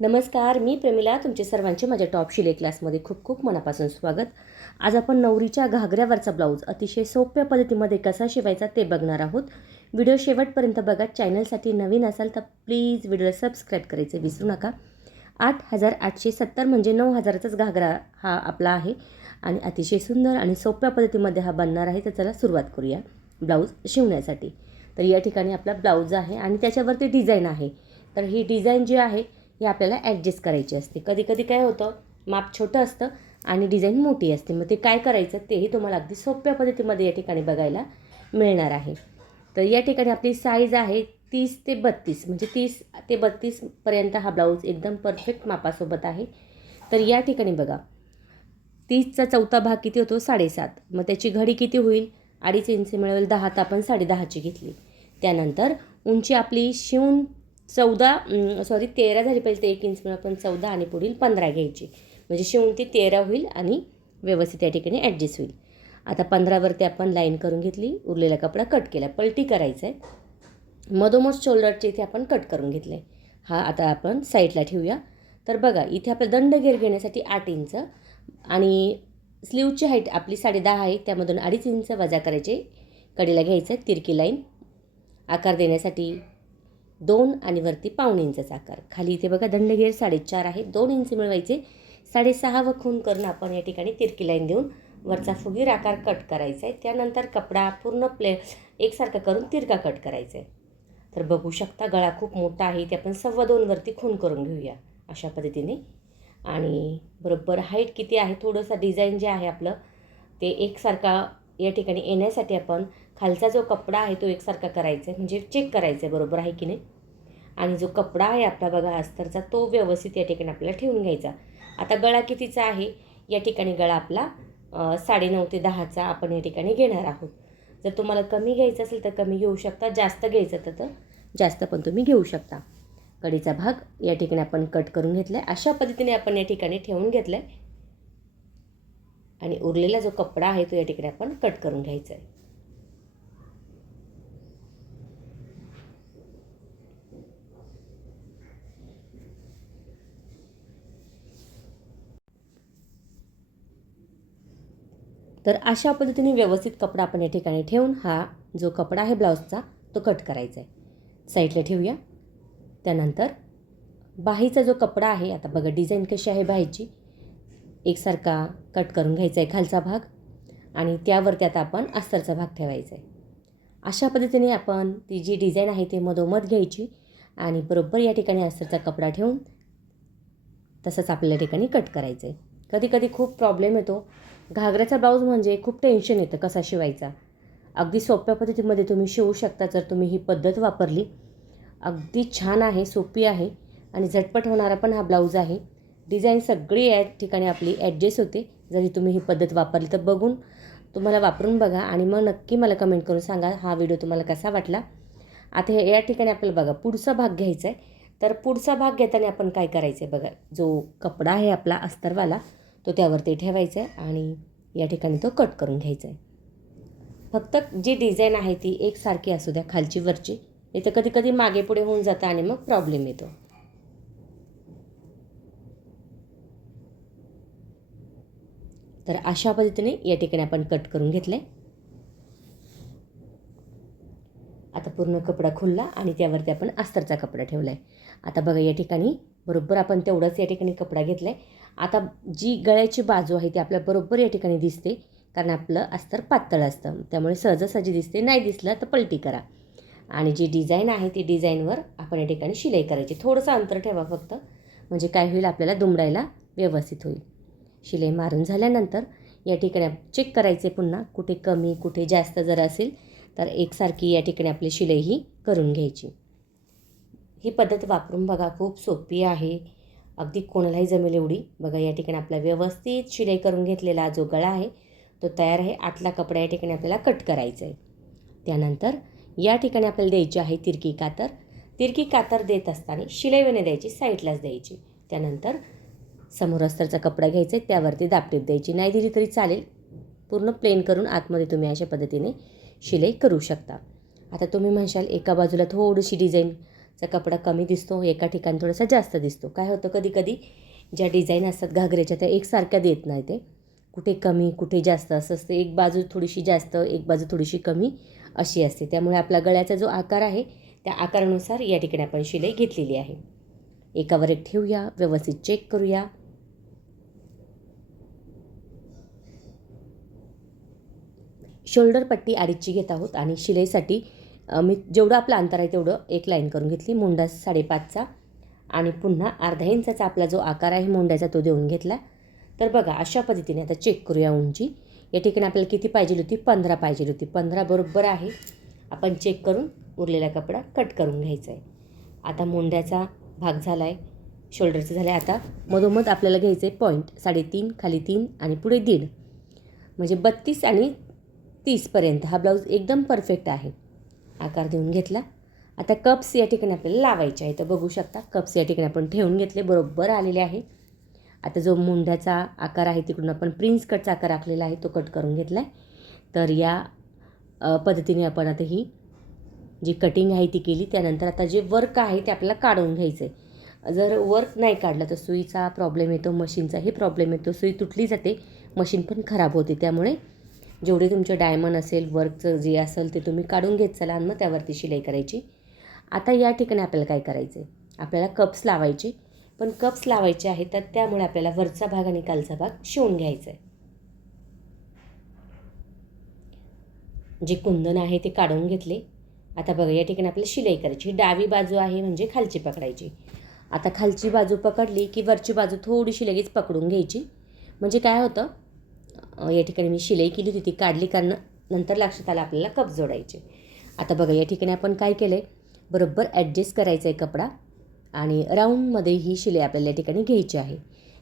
नमस्कार मी प्रमिला तुमचे सर्वांचे माझ्या टॉप शिले क्लासमध्ये खूप खूप मनापासून स्वागत. आज आपण नवरीच्या घागऱ्यावरचा ब्लाऊज अतिशय सोप्या पद्धतीमध्ये कसा शिवायचा ते बघणार आहोत. व्हिडिओ शेवटपर्यंत बघा चॅनलसाठी नवीन असाल तर प्लीज व्हिडिओला सबस्क्राईब करायचे विसरू नका. आठ हजार आठशे सत्तर म्हणजे नऊ हजाराचाच घागरा हा आपला आहे आणि अतिशय सुंदर आणि सोप्या पद्धतीमध्ये हा बनणार आहे. तर चला सुरुवात करूया ब्लाऊज शिवण्यासाठी. तर या ठिकाणी आपला ब्लाऊज आहे आणि त्याच्यावरती डिझाईन आहे. तर ही डिझाईन जी आहे हे आपल्याला ॲडजस्ट करायची असते. कधी कधी काय होतं माप छोटं असतं आणि डिझाईन मोठी असते. मग ते काय करायचं तेही तुम्हाला अगदी सोप्या पद्धतीमध्ये या ठिकाणी बघायला मिळणार आहे. तर या ठिकाणी आपली साईज आहे तीस ते बत्तीस. म्हणजे तीस ते बत्तीसपर्यंत हा ब्लाऊज एकदम परफेक्ट मापासोबत आहे. तर या ठिकाणी बघा तीसचा चौथा भाग किती होतो? साडेसात. मग त्याची घडी किती होईल? अडीच इंच मिळवेल दहा तर आपण साडेदहाची घेतली. त्यानंतर उंची आपली शिवून चौदा सॉरी तेरा झाली पाहिजे ते एक इंच आपण चौदा आणि पुढील पंधरा घ्यायची. म्हणजे शिवून ती तेरा होईल आणि व्यवस्थित या ठिकाणी ॲडजस्ट होईल. आता पंधरावरती आपण लाईन करून घेतली उरलेला कपडा कट केला पलटी करायचा आहे. मधोमध शोल्डरचे इथे आपण कट करून घेतलं. आहे हा आता आपण साईडला ठेवूया. तर बघा इथे आपलं दंडगेर घेण्यासाठी आठ इंच आणि स्लीवची हाईट आपली साडेदहा आहे त्यामधून अडीच इंच वजा करायचे. कडेला घ्यायचं आहे तिरकी लाईन आकार देण्यासाठी दोन आणि वरती पाऊण इंचाचा आकार खाली इथे बघा दंडगेर साडेचार आहे. दोन इंच मिळवायचे. साडेसहा व खून करून आपण या ठिकाणी तिरकी लाईन देऊन वरचा फुगीर आकार कट करायचा आहे. त्यानंतर कपडा पूर्ण प्ले एकसारखा करून तिरका कट करायचा आहे. तर बघू शकता गळा खूप मोठा आहे. ते आपण सव्वा दोनवरती खून करून घेऊया अशा पद्धतीने. आणि बरोबर हाईट किती आहे? थोडंसं डिझाईन जे आहे आपलं ते एकसारखा या ठिकाणी येण्यासाठी आपण खालचा जो कपडा आहे तो एकसारखा करायचा आहे. म्हणजे चेक करायचा आहे बरोबर आहे की नाही? आणि जो कपडा आहे आपला बघा अस्तरचा तो व्यवस्थित या ठिकाणी आपल्याला ठेवून घ्यायचा. आता गळा कितीचा आहे? या ठिकाणी गळा आपला साडेनऊ ते दहाचा आपण या ठिकाणी घेणार आहोत. जर तुम्हाला कमी घ्यायचं असेल तर कमी घेऊ शकता जास्त घ्यायचं तर तर जास्त पण तुम्ही घेऊ शकता. कडीचा भाग या ठिकाणी आपण कट करून घेतला आहे अशा पद्धतीने आपण या ठिकाणी ठेवून घेतलं आहे आणि उरलेला जो कपडा आहे तो या ठिकाणी आपण कट करून घ्यायचा आहे. तर अशा पद्धतीने व्यवस्थित कपडा आपण या ठिकाणी ठेवून हा जो कपडा आहे ब्लाऊजचा तो कट करायचा आहे साईडला ठेवूया. त्यानंतर बाहीचा जो कपडा आहे आता बघा डिझाईन कशी आहे बाहीची. एकसारखा कट करून घ्यायचा आहे खालचा भाग आणि त्यावरती आता आपण अस्तरचा भाग ठेवायचा आहे अशा पद्धतीने आपण ती जी डिझाईन आहे ते मधोमध घ्यायची आणि बरोबर या ठिकाणी अस्तरचा कपडा ठेवून तसंच आपल्या ठिकाणी कट करायचं आहे कधी कधी खूप प्रॉब्लेम येतो घागऱ्याचा ब्लाऊज म्हणजे खूप टेन्शन येतं कसा शिवायचा. अगदी सोप्या पद्धतीमध्ये तुम्ही शिवू शकता जर तुम्ही ही पद्धत वापरली. अगदी छान आहे सोपी आहे आणि झटपट होणारा पण हा ब्लाऊज आहे. डिझाईन सगळी या ठिकाणी आपली ॲडजस्ट होते. जरी तुम्ही ही पद्धत वापरली तर बघून तुम्हाला वापरून बघा आणि मग नक्की मला कमेंट करून सांगा हा व्हिडिओ तुम्हाला कसा वाटला. आता हे या ठिकाणी आपल्याला बघा पुढचा भाग घ्यायचा आहे. तर पुढचा भाग घेताना आपण काय करायचं आहे बघा. जो कपडा आहे आपला अस्तरवाला तो त्यावरती ठेवायचा आहे आणि या ठिकाणी तो कट करून घ्यायचा आहे फक्त जी डिझाईन आहे ती एकसारखी असू द्या खालची वरची. नाही तर कधी कधी मागे पुढे होऊन जातं आणि मग प्रॉब्लेम येतो. तर अशा पद्धतीने या ठिकाणी आपण कट करून घेतलं आहे आता पूर्ण कपडा खुलला आणि त्यावरती आपण अस्तरचा कपडा ठेवला आहे आता बघा या ठिकाणी बरोबर आपण तेवढंच या ठिकाणी कपडा घेतला आहे आता जी गळ्याची बाजू आहे ती आपल्या बरोबर या ठिकाणी दिसते कारण आपलं अस्तर पातळ असतं. त्यामुळे सहजासहजी दिसते नाही दिसलं तर पलटी करा. आणि जी डिझाईन आहे ती डिझाईनवर आपण या ठिकाणी शिलाई करायची. थोडंसं अंतर ठेवा फक्त म्हणजे काय होईल आपल्याला दुमडायला व्यवस्थित होईल. शिलाई मारून झाल्यानंतर या ठिकाणी चेक करायचे पुन्हा कुठे कमी कुठे जास्त जर असेल तर एकसारखी या ठिकाणी आपली शिलाई ही करून घ्यायची. ही पद्धत वापरून बघा खूप सोपी आहे. अगदी कोणालाही जमेल एवढी. बघा या ठिकाणी आपला व्यवस्थित शिलाई करून घेतलेला जो गळा आहे तो तयार आहे. आतला कपडा या ठिकाणी आपल्याला कट करायचा आहे. त्यानंतर या ठिकाणी आपल्याला द्यायची आहे तिरकी कातर. तिरकी कातर देत असताना शिलाईवेने द्यायची साईडलाच द्यायची. त्यानंतर समोर अस्तरचा कपडा घ्यायचा आहे त्यावरती दापटीत द्यायची. नाही दिली तरी चालेल. पूर्ण प्लेन करून आतमध्ये तुम्ही अशा पद्धतीने शिलाई करू शकता. आता तुम्ही म्हणशाल एका बाजूला थोडीशी डिझाईन चा कपडा कमी दिसतो एका ठिकाणी थोडासा जास्त दिसतो. काय होतं कधी कधी ज्या डिझाईन असतात घागऱ्याच्या त्या एकसारख्या देत नाही ते. कुठे कमी कुठे जास्त असं असते. एक बाजू थोडीशी जास्त एक बाजू थोडीशी कमी अशी असते. त्यामुळे आपला गळ्याचा जो आकार आहे त्या आकारानुसार या ठिकाणी आपण शिलाई घेतलेली आहे. एकावर एक ठेवूया व्यवस्थित चेक करूया. शोल्डर पट्टी अडीचची घेत आहोत आणि शिलाईसाठी मी जेवढं आपलं अंतर आहे तेवढं एक लाईन करून घेतली मुंडा साडेपाचचा. आणि पुन्हा अर्धा इंचाचा आपला जो आकार आहे मुंड्याचा तो देऊन घेतला. तर बघा अशा पद्धतीने आता चेक करूया उंची. या ठिकाणी आपल्याला किती पाहिजे होती? पंधरा पाहिजे होती. पंधरा बरोबर आहे. आपण चेक करून उरलेला कपडा कट करून घ्यायचा आहे आता मुंड्याचा भाग झाला आहे शोल्डरचं झालं आहे आता मधोमध आपल्याला घ्यायचं आहे पॉईंट साडेतीन खाली तीन आणि पुढे दीड. म्हणजे बत्तीस आणि तीसपर्यंत हा ब्लाऊज एकदम परफेक्ट आहे. आकार देऊन घेतला. आता कप्स या ठिकाणी आपल्याला लावायचे आहे तर बघू शकता कप्स या ठिकाणी आपण ठेवून घेतले. बरोबर आलेले आहे. आता जो मुंड्याचा आकार आहे तिकडून आपण प्रिन्स कटचा आकार आखलेला आहे तो कट करून घेतला आहे तर या पद्धतीने आपण आता ही जी कटिंग आहे ती केली. त्यानंतर आता जे वर्क आहे ते आपल्याला काढून घ्यायचं आहे जर वर्क नाही काढलं तर सुईचा प्रॉब्लेम येतो मशीनचाही प्रॉब्लेम येतो. सुई तुटली जाते मशीन पण खराब होते. त्यामुळे जेवढे तुमचे डायमंड असेल वर्कचं जे असेल ते तुम्ही काढून घेत चला आणि मग त्यावरती शिलाई करायची. आता या ठिकाणी आपल्याला काय करायचं आहे आपल्याला कप्स लावायचे. पण कप्स लावायचे आहेत तर त्यामुळे आपल्याला वरचा भाग आणि खालचा भाग शिवून घ्यायचा आहे जे कुंदन आहे ते काढून घेतले. आता बघा या ठिकाणी आपल्याला शिलाई करायची. डावी बाजू आहे म्हणजे खालची पकडायची. आता खालची बाजू पकडली की वरची बाजू थोडीशी लगेच पकडून घ्यायची. म्हणजे काय होतं? या ठिकाणी मी शिलाई केली होती ती काढली कारण नंतर लक्षात आलं आपल्याला कप जोडायचे. आता बघा या ठिकाणी आपण काय केलं आहे बरोबर ॲडजस्ट करायचं आहे कपडा आणि राऊंडमध्ये ही शिलाई आपल्याला या ठिकाणी घ्यायची आहे.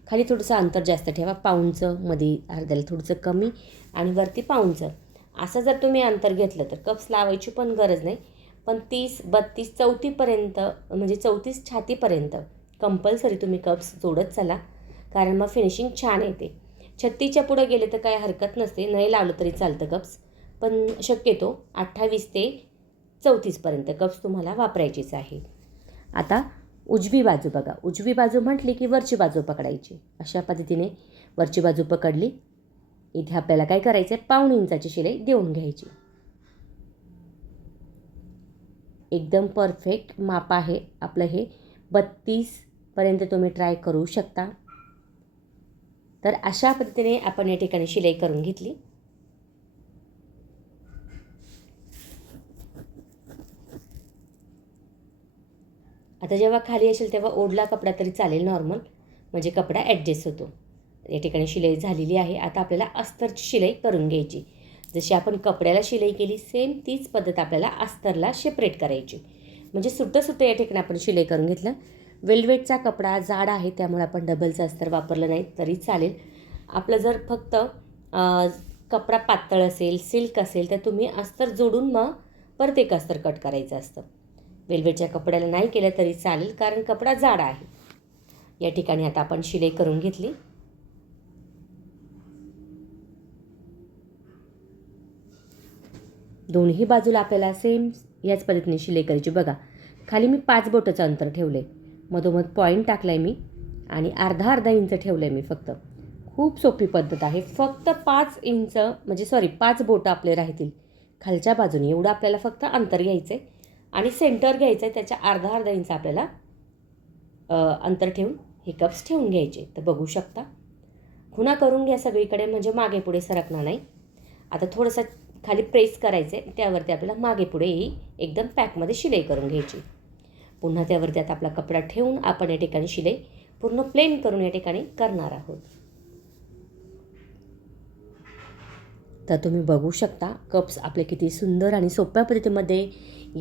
खाली थोडंसं अंतर जास्त ठेवा पाऊणचं मध्ये अर्ध्याला थोडंसं कमी आणि वरती पाऊणचं असं जर तुम्ही अंतर घेतलं तर कप्स लावायची पण गरज नाही पण तीस बत्तीस चौथीपर्यंत म्हणजे चौतीस छातीपर्यंत कंपल्सरी तुम्ही कप्स जोडत चला कारण मग फिनिशिंग छान येते. छत्तीच्या पुढं गेले तर काय हरकत नसते नाही लावलं तरी चालतं कप्स. पण शक्यतो अठ्ठावीस ते चौतीसपर्यंत कप्स तुम्हाला वापरायचीच आहे आता उजवी बाजू बघा. उजवी बाजू म्हटली की वरची बाजू पकडायची. अशा पद्धतीने वरची बाजू पकडली. इथे आपल्याला काय करायचं आहे पाऊण इंचाची शिलाई देऊन घ्यायची. एकदम परफेक्ट माप आहे. आपलं हे बत्तीसपर्यंत तुम्ही ट्राय करू शकता. तर अशा पद्धतीने आपण या ठिकाणी शिलाई करून घेतली. आता जेव्हा खाली असेल तेव्हा ओढला कपडा तरी चालेल नॉर्मल म्हणजे कपडा ॲडजस्ट होतो. या ठिकाणी शिलाई झालेली आहे. आता आपल्याला अस्तरची शिलाई करून घ्यायची. जशी आपण कपड्याला शिलाई केली सेम तीच पद्धत आपल्याला अस्तरला सेपरेट करायची. म्हणजे सुट्टं सुट्टं या ठिकाणी आपण शिलाई करून घेतलं. वेल्वेटचा कपडा जाड आहे त्यामुळे आपण डबलचं अस्तर वापरलं नाही तरी चालेल. आपलं जर फक्त कपडा पातळ असेल सिल्क असेल तर तुम्ही अस्तर जोडून मग परत एक अस्तर कट करायचं असतं. वेल्वेटच्या कपड्याला नाही केलं तरी चालेल कारण कपडा जाड आहे. या ठिकाणी आता आपण शिलाई करून घेतली. दोन्ही बाजूला आपल्याला सेम याच पद्धतीने शिलाई करायची. बघा खाली मी पाच बोटाचं अंतर ठेवलं आहे मधोमध पॉईंट टाकला आहे मी आणि अर्धा अर्धा इंच ठेवलं आहे मी फक्त. खूप सोपी पद्धत आहे. फक्त पाच इंच म्हणजे सॉरी पाच बोटं आपले राहतील. खालच्या बाजूने एवढं आपल्याला फक्त अंतर घ्यायचं आहे आणि सेंटर घ्यायचं आहे त्याच्या अर्धा अर्धा इंच आपल्याला अंतर ठेवून हे कप्स ठेवून घ्यायचे. तर बघू शकता. खुणा करून घ्या सगळीकडे म्हणजे मागे पुढे सरकणार नाही. आता थोडंसं खाली प्रेस करायचं आहे त्यावरती आपल्याला मागे पुढे ही एकदम पॅकमध्ये शिलाई करून घ्यायची. पुन्हा त्यावरती आता आपला कपडा ठेवून आपण या ठिकाणी शिलाई पूर्ण प्लेन करून या ठिकाणी करणार आहोत. तर तुम्ही बघू शकता कप्स आपले किती सुंदर आणि सोप्या पद्धतीमध्ये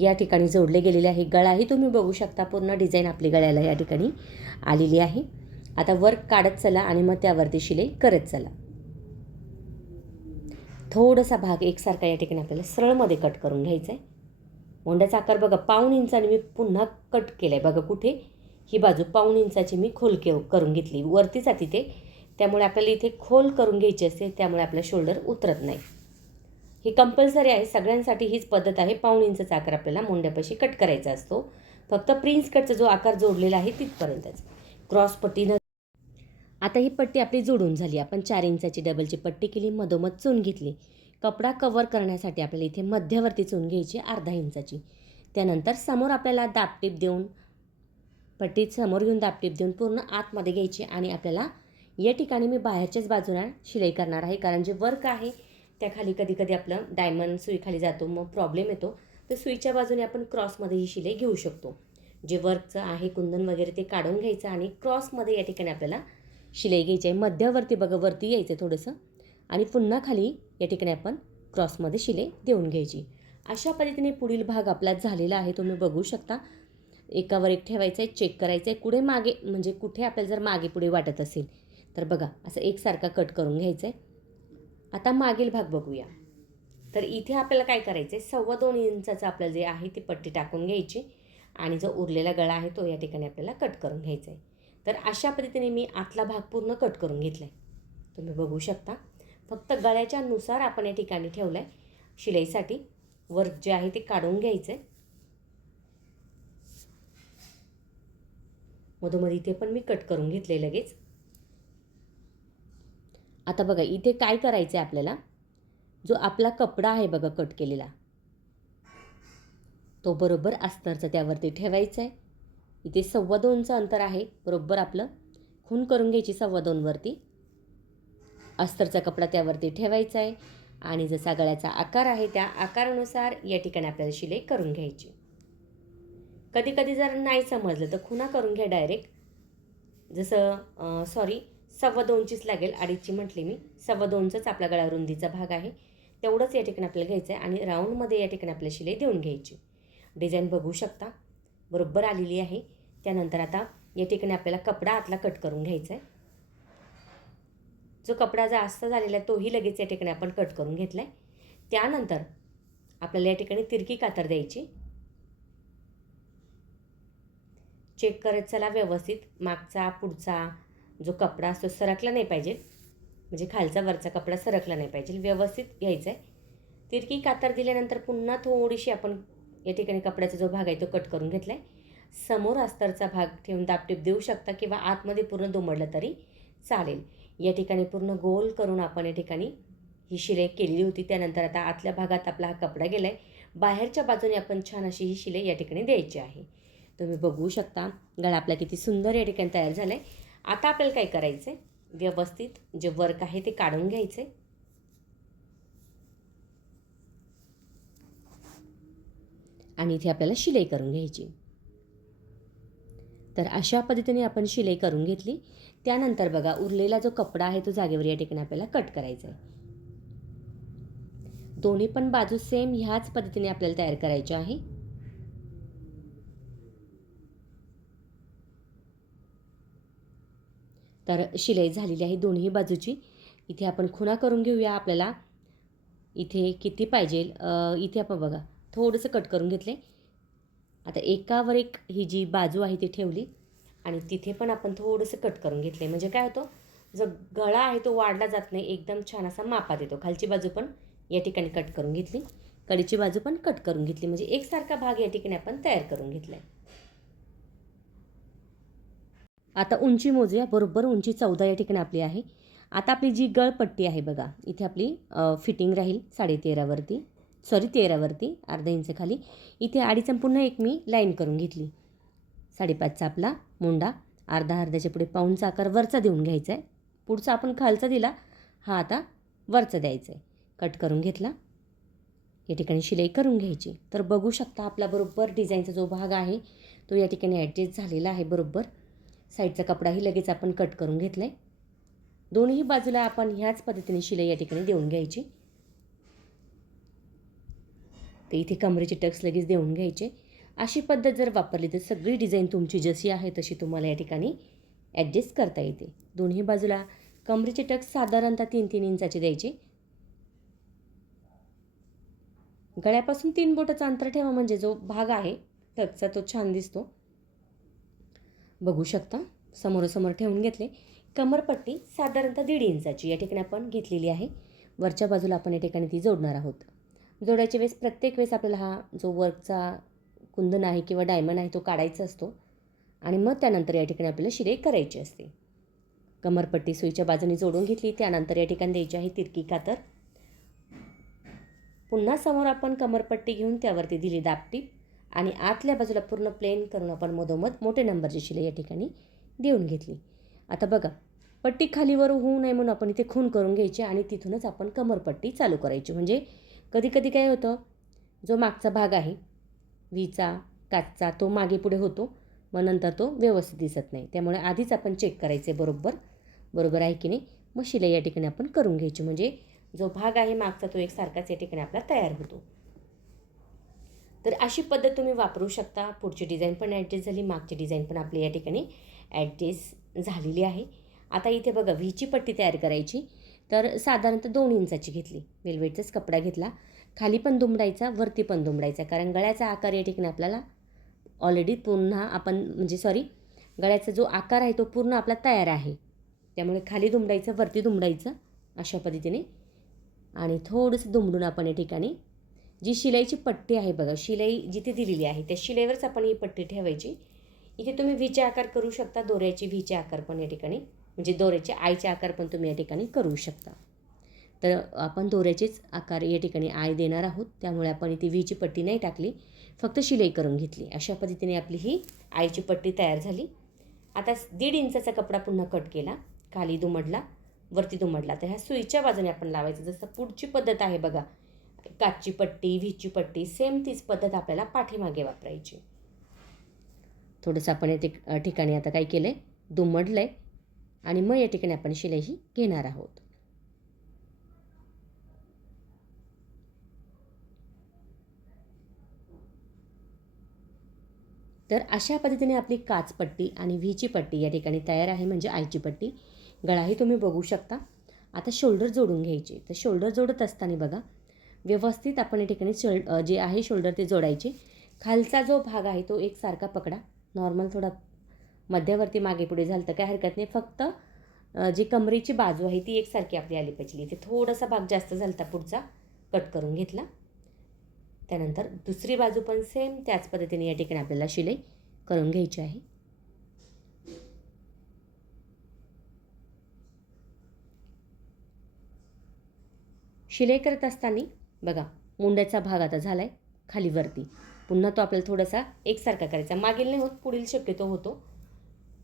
या ठिकाणी जोडले गेलेले आहे गळाही तुम्ही बघू शकता पूर्ण डिझाईन आपली गळ्याला या ठिकाणी आलेली आहे. आता वर्क काढत चला आणि मग त्यावरती शिलाई करत चला. थोडासा भाग एकसारखा या ठिकाणी आपल्याला सरळमध्ये कट करून घ्यायचा आहे मोंड्याचा आकार बघा पाऊण इंचाने मी पुन्हा कट केला आहे बघा कुठे? ही बाजू पाऊण इंचाची मी खोल के करून घेतली. वरती जाते ते. त्यामुळे आपल्याला इथे खोल करून घ्यायची असते त्यामुळे आपला शोल्डर उतरत नाही. ही कंपल्सरी आहे. सगळ्यांसाठी हीच पद्धत आहे. पाऊण इंचाचा आकार आपल्याला मोंड्यापाशी कट करायचा असतो. फक्त प्रिन्स कटचा जो आकार जोडलेला आहे तिथपर्यंतच. क्रॉस पट्टी न आता ही पट्टी आपली जोडून झाली. आपण चार इंचाची डबलची पट्टी केली. मधोमध चून घेतली. कपडा कवर करण्यासाठी आपल्याला इथे मध्यवर्ती चून घ्यायची अर्धा इंचाची. त्यानंतर समोर आपल्याला दापटीप देऊन पट्टीत समोर घेऊन दापटीप देऊन पूर्ण आतमध्ये घ्यायची आणि आपल्याला या ठिकाणी मी बाहेरच्याच बाजूला शिलाई करणार आहे. कारण जे वर्क आहे त्या खाली कधी कधी आपलं डायमंड सुईखाली जातो मग प्रॉब्लेम येतो. तर सुईच्या बाजूने आपण क्रॉसमध्ये ही शिलाई घेऊ शकतो. जे वर्कचं आहे कुंदन वगैरे ते काढून घ्यायचं आणि क्रॉसमध्ये या ठिकाणी आपल्याला शिलाई घ्यायची आहे. मध्यवर्ती बघा वरती यायचं थोडंसं. आणि पुन्हा खाली या ठिकाणी आपण क्रॉसमध्ये शिले देऊन घ्यायची. अशा पद्धतीने पुढील भाग आपला झालेला आहे तुम्ही बघू शकता. एकावर एक ठेवायचं आहे चेक करायचं आहे कुठे मागे म्हणजे कुठे आपल्याला जर मागे पुढे वाटत असेल तर बघा असं एकसारखा कट करून घ्यायचं आहे आता मागील भाग बघूया. तर इथे आपल्याला काय करायचं आहे सव्वा दोन इंचाचं आपलं जे आहे ती पट्टी टाकून घ्यायची आणि जो उरलेला गळा आहे तो या ठिकाणी आपल्याला कट करून घ्यायचा आहे तर अशा पद्धतीने मी आतला भाग पूर्ण कट करून घेतला आहे तुम्ही बघू शकता. फक्त गळ्याच्या नुसार आपण या ठिकाणी ठेवलं आहे शिलाईसाठी वर्क जे आहे ते काढून घ्यायचं आहे मधोमध इथे पण मी कट करून घेतले लगेच. आता बघा इथे काय करायचं आहे आपल्याला? जो आपला कपडा आहे बघा कट केलेला. तो बरोबर अस्तरचा त्यावरती ठेवायचा आहे इथे सव्वा दोनचं अंतर आहे बरोबर आपलं. खून करून घ्यायची सव्वा दोनवरती अस्तरचा कपडा त्यावरती ठेवायचा आहे आणि जसा गळ्याचा आकार आहे त्या आकारानुसार या ठिकाणी आपल्याला शिलाई करून घ्यायची. कधी कधी जर नाही समजलं तर खुणा करून घ्या डायरेक्ट जसं सॉरी सव्वा दोनचीच लागेल. अडीचची म्हटली मी. सव्वा दोनचाच आपला गळा रुंदीचा भाग आहे. तेवढंच या ठिकाणी आपल्याला घ्यायचं आहे आणि राऊंडमध्ये या ठिकाणी आपल्याला शिलाई देऊन घ्यायची. डिझाईन बघू शकता. बरोबर आलेली आहे. त्यानंतर आता या ठिकाणी आपल्याला कपडा आतला कट करून घ्यायचा आहे. जो कपडा जास्त झालेला आहे तोही लगेच या ठिकाणी आपण कट करून घेतला आहे त्यानंतर आपल्याला या ठिकाणी तिरकी कातर द्यायची. चेक करत चला व्यवस्थित. मागचा पुढचा जो कपडा असतो सरकला नाही पाहिजे. म्हणजे खालचा वरचा कपडा सरकला नाही पाहिजे. व्यवस्थित घ्यायचा आहे तिरकी कातर दिल्यानंतर पुन्हा थोडीशी आपण या ठिकाणी कपड्याचा जो भाग आहे तो कट करून घेतला आहे समोर अस्तरचा भाग ठेवून दापटीप देऊ शकता किंवा आतमध्ये पूर्ण दुमडलं तरी चालेल. या ठिकाणी पूर्ण गोल करून आपण या ठिकाणी ही शिलाई केलेली होती. त्यानंतर आता आतल्या भागात आपला हा कपडा गेला आहे बाहेरच्या बाजूने आपण छान अशी ही शिलाई या ठिकाणी द्यायची आहे. तुम्ही बघू शकता. गळा आपला किती सुंदर या ठिकाणी तयार झाला आहे आता आपल्याला काय करायचं आहे व्यवस्थित जे वर्क आहे ते काढून घ्यायचे आणि इथे आपल्याला शिलाई करून घ्यायची. तर अशा पद्धतीने आपण शिलाई करून घेतली. त्यानंतर बघा उरलेला जो कपडा आहे तो जागेवर या ठिकाणी आपल्याला कट करायचा आहे दोन्ही पण बाजू सेम ह्याच पद्धतीने आपल्याला तयार करायचे आहे. तर शिलाई झालेली आहे दोन्ही बाजूची. इथे आपण खुणा करून घेऊया आपल्याला. इथे किती पाहिजे? इथे आपण बघा थोडंसं कट करून घेतले आता एकावर एक ही जी बाजू आहे ती ठेवली. आणि तिथे पण आपण थोडंसं कट करून घेतले म्हणजे काय होतं जो गळा आहे तो वाढला जात नाही एकदम छान असा मापात येतो. खालची बाजू पण या ठिकाणी कट करून घेतली कडीची बाजू पण कट करून घेतली. म्हणजे एकसारखा भाग या ठिकाणी आपण तयार करून घेतला आहे आता उंची मोजूया. बरोबर उंची चौदा या ठिकाणी आपली आहे. आता आपली जी गळपट्टी आहे बघा इथे आपली फिटिंग राहील साडेतेरावरती सॉरी तेरावरती अर्धा इंच खाली. इथे अडीच पुन्हा एक मी लाईन करून घेतली. साडेपाचचा आपला मुंडा अर्धा अर्ध्याच्या पुढे पाऊनचा आकार वरचा देऊन घ्यायचा आहे पुढचा आपण खालचा दिला हा आता वरचा द्यायचा आहे कट करून घेतला. या ठिकाणी शिलाई करून घ्यायची. तर बघू शकता आपला बरोबर डिझाईनचा जो भाग आहे तो या ठिकाणी ॲडजस्ट झालेला आहे बरोबर. साईडचा कपडाही लगेच आपण कट करून घेतला आहे दोन्ही बाजूला आपण ह्याच पद्धतीने शिलाई या ठिकाणी देऊन घ्यायची. तर इथे कमरेचे टक्स लगेच देऊन घ्यायचे. अशी पद्धत जर वापरली तर सगळी डिझाईन तुमची जशी आहे तशी तुम्हाला या ठिकाणी ॲडजस्ट करता येते. दोन्ही बाजूला कमरेचे टक साधारणतः तीन तीन इंचाचे द्यायचे. गळ्यापासून तीन बोटाचं अंतर ठेवा म्हणजे जो भाग आहे टकचा तो छान दिसतो. बघू शकता समोरासमोर ठेवून घेतले. कमरपट्टी साधारणतः दीड इंचाची या ठिकाणी आपण घेतलेली आहे. वरच्या बाजूला आपण या ठिकाणी ती जोडणार आहोत. जोडायच्या वेळेस प्रत्येक वेळेस आपल्याला हा जो वर्कचा कुंदन आहे किंवा डायमंड आहे तो काढायचा असतो. आणि मग त्यानंतर या ठिकाणी आपल्याला शिलाई करायची असते. कमरपट्टी सुईच्या बाजूने जोडून घेतली त्यानंतर या ठिकाणी द्यायची आहे तिरकी कातर. पुन्हा समोर आपण कमरपट्टी घेऊन त्यावरती दिली दापटीप आणि आतल्या बाजूला पूर्ण प्लेन करून आपण मधोमध मोठे नंबरची शिलाई या ठिकाणी देऊन घेतली. आता बघा पट्टी खालीवर होऊ नये म्हणून आपण इथे खून करून घ्यायची आणि तिथूनच आपण कमरपट्टी चालू करायची. म्हणजे कधीकधी काय होतं जो मागचा भाग आहे वीचा काचचा तो मागे पुढे होतो. मग नंतर तो व्यवस्थित दिसत नाही. त्यामुळे आधीच आपण चेक करायचे बरोबर. बरोबर आहे की नाही? मग शिलाई या ठिकाणी आपण करून घ्यायची. म्हणजे जो भाग आहे मागचा तो एक सारखाच या ठिकाणी आपला तयार होतो. तर अशी पद्धत तुम्ही वापरू शकता. पुढची डिझाईन पण ॲडजस्ट झाली. मागची डिझाईन पण आपली या ठिकाणी ॲडजस्ट झालेली आहे. आता इथे बघा व्हीची पट्टी तयार करायची. तर साधारणतः दोन इंचाची घेतली. वेलवेटचाच कपडा घेतला. खाली पण दुमडायचा वरती पण दुमडायचा. कारण गळ्याचा आकार या ठिकाणी आपल्याला ऑलरेडी पुन्हा आपण म्हणजे सॉरी गळ्याचा जो आकार आहे तो पूर्ण आपला तयार आहे. त्यामुळे खाली दुमडायचं वरती दुमडायचं अशा पद्धतीने. आणि थोडंसं दुमडून आपण या ठिकाणी जी शिलाईची पट्टी आहे बघा शिलाई जिथे दिलेली आहे त्या शिलाईवरच आपण ही पट्टी ठेवायची. इथे तुम्ही व्हीचे आकार करू शकता दोऱ्याची व्हीचे आकार पण या ठिकाणी म्हणजे दोऱ्याचे आईचे आकार पण तुम्ही या ठिकाणी करू शकता. तर आपण दोऱ्याचेच आकार या ठिकाणी आय देणार आहोत. त्यामुळे आपण इथे व्हीची पट्टी नाही टाकली. फक्त शिलाई करून घेतली. अशा पद्धतीने आपली ही आईची पट्टी तयार झाली. आता दीड इंचाचा कपडा पुन्हा कट केला. खाली दुमडला. वरती दुमडला. तर ह्या सुईच्या बाजूने आपण लावायचं. जसं पुढची पद्धत आहे बघा. काचची पट्टी व्हीची पट्टी सेम तीच पद्धत आपल्याला पाठीमागे वापरायची. थोडंसं आपण या ठिक ठिकाणी आता काय केलं आहे दुमडलं आहे आणि मग या ठिकाणी आपण शिलाई ही घेणार आहोत. तर अशा पद्धतीने आपली काचपट्टी आणि व्हीची पट्टी या ठिकाणी तयार आहे म्हणजे आईची पट्टी. गळाही तुम्ही बघू शकता. आता शोल्डर जोडून घ्यायचे. तर शोल्डर जोडत असताना बघा व्यवस्थित आपण या ठिकाणी शोल जे आहे शोल्डर ते जोडायचे. खालचा जो भाग आहे तो एकसारखा पकडा. नॉर्मल थोडा मध्यवर्ती मागे पुढे झालं तर काय हरकत नाही. फक्त जी कमरेची बाजू आहे ती एकसारखी आपली आली पाहिजे. इथे थोडासा भाग जास्त झाला पुढचा कट करून घेतला. त्यानंतर दुसरी बाजू पण सेम त्याच पद्धतीने या ठिकाणी आपल्याला शिलाई करून घ्यायची आहे. शिलाई करत असताना बघा मुंड्याचा भाग आता झाला आहे खालीवरती पुन्हा तो आपल्याला थोडासा एकसारखा करायचा. मागील नाही होत पुढील शक्यतो होतो.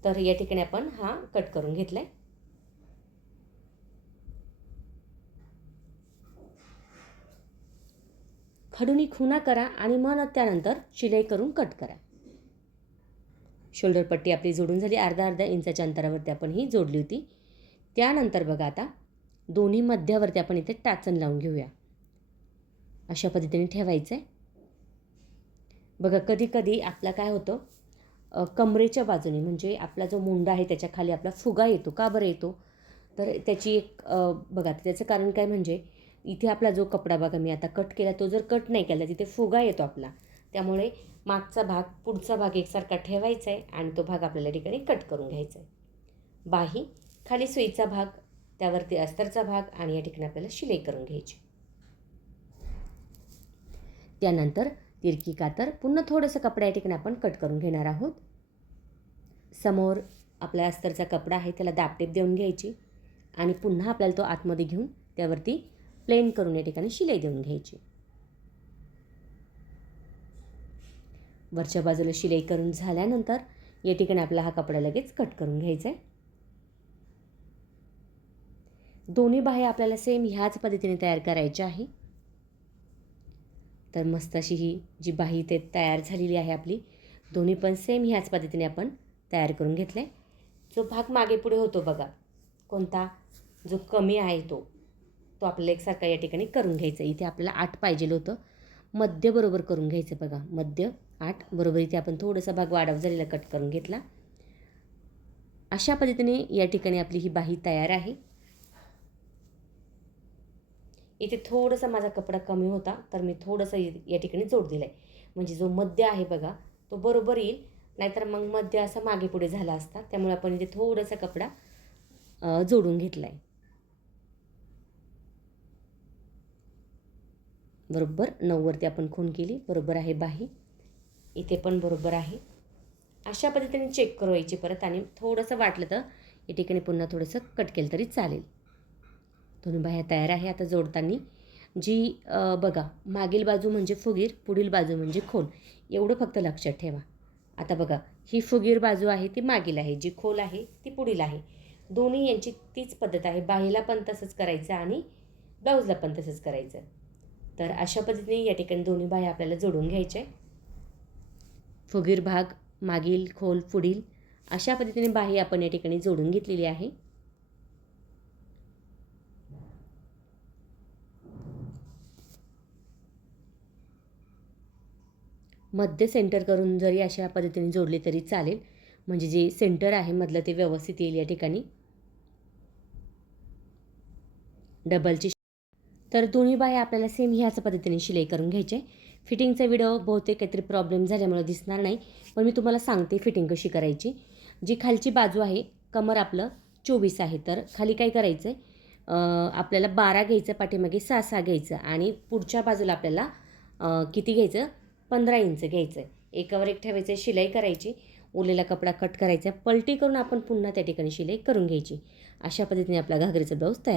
तर या ठिकाणी आपण हा कट करून घेतला आहे खडूनी खुना करा आणि मग त्यानंतर शिलाई करून कट करा. शोल्डर पट्टी आपली जोडून झाली. अर्धा अर्धा इंचाच्या अंतरावरती आपण ही जोडली होती. त्यानंतर बघा आता दोन्ही मध्यावरती आपण इथे टाचण लावून घेऊया. अशा पद्धतीने ठेवायचं आहे बघा कधी कधी आपला काय होतं कमरेच्या बाजूने म्हणजे आपला जो मुंडा आहे त्याच्याखाली आपला फुगा येतो. का बरं येतो? तर त्याची एक बघा त्याचं कारण काय म्हणजे इथे आपला जो कपडा बघा मी आता कट केला तो जर कट नाही केला तिथे फुगा येतो आपला. त्यामुळे मागचा भाग पुढचा भाग एकसारखा ठेवायचा आहे आणि तो भाग आपल्याला ठिकाणी कट करून घ्यायचा आहे बाही खाली सुईचा भाग त्यावरती अस्तरचा भाग आणि या ठिकाणी आपल्याला शिलाई करून घ्यायची. त्यानंतर तिरकी कातर पुन्हा थोडंसं कपडा या ठिकाणी आपण कट करून घेणार आहोत. समोर आपल्या अस्तरचा कपडा आहे त्याला दापटेप देऊन घ्यायची आणि पुन्हा आपल्याला तो आतमध्ये घेऊन त्यावरती प्लेन करून या ठिकाणी शिलाई देऊन घ्यायची. वरच्या बाजूला शिलाई करून झाल्यानंतर या ठिकाणी आपला हा कपडा लगेच कट करून घ्यायचा आहे. दोन्ही बाह्या आपल्याला सेम ह्याच पद्धतीने तयार करायच्या आहे. तर मस्त अशी ही जी बाही ते तयार झालेली आहे आपली दोन्ही पण सेम ह्याच पद्धतीने आपण तयार करून घेतलं आहे जो भाग मागे पुढे होतो बघा कोणता? जो कमी आहे तो. तो आपल्याला एकसारखा या ठिकाणी करून घ्यायचा. इथे आपल्याला आठ पाहिजे होतं. मध्य बरोबर करून घ्यायचं बघा. मध्य आठ बरोबर इथे आपण थोडासा भाग वाढव झालेला कट करून घेतला. अशा पद्धतीने या ठिकाणी आपली ही बाही तयार आहे. इथे थोडंसं माझा कपडा कमी होता तर मी थोडंसं या ठिकाणी जोड दिला आहे म्हणजे जो मध्य आहे बघा तो बरोबर येईल. नाहीतर मग मध्य असा मागे पुढे झाला असता. त्यामुळे आपण इथे थोडासा कपडा जोडून घेतला आहे बरोबर नऊवरती आपण खून केली बरोबर आहे बाही. इथे पण बरोबर आहे. अशा पद्धतीने चेक करायची परत आणि थोडंसं वाटलं तर या ठिकाणी पुन्हा थोडंसं कट केलं तरी चालेल. दोन्ही बाह्या तयार आहे. आता जोडताना जी बघा मागील बाजू म्हणजे फुगीर पुढील बाजू म्हणजे खोल. एवढं फक्त लक्षात ठेवा. आता बघा ही फुगीर बाजू आहे ती मागील आहे. जी खोल आहे ती पुढील आहे. दोन्ही यांची तीच पद्धत आहे. बाहीला पण तसंच करायचं आणि ब्लाऊजला पण तसंच करायचं. तर अशा पद्धतीने या ठिकाणी दोन्ही बाह्या आपल्याला जोडून घ्यायच्या फुगीर भाग मागील खोल पुढील अशा पद्धतीने बाही आपण या ठिकाणी जोडून घेतलेली आहे. मध्य सेंटर करून जरी अशा पद्धतीने जोडले तरी चालेल. म्हणजे जे सेंटर आहे मधलं ते व्यवस्थित येईल या ठिकाणी. डबलची तर दोन्ही बाह्या आपल्याला सेम ह्याच पद्धतीने शिलाई करून घ्यायचे. फिटिंगचा व्हिडिओ बहुतेक काहीतरी प्रॉब्लेम झाल्यामुळे दिसणार नाही पण मी तुम्हाला सांगते फिटिंग कशी करायची. जी खालची बाजू आहे कमर आपलं चोवीस आहे तर खाली काय करायचं आहे आपल्याला बारा घ्यायचं पाठीमागे सहा सहा घ्यायचं आणि पुढच्या बाजूला आपल्याला किती घ्यायचं? पंधरा इंच घ्यायचं आहे एकावर एक ठेवायचं शिलाई करायची. उरलेला कपडा कट करायचा. पलटी करून आपण पुन्हा त्या ठिकाणी शिलाई करून घ्यायची. अशा पद्धतीने आपला घागरीचा ब्लाऊज तयार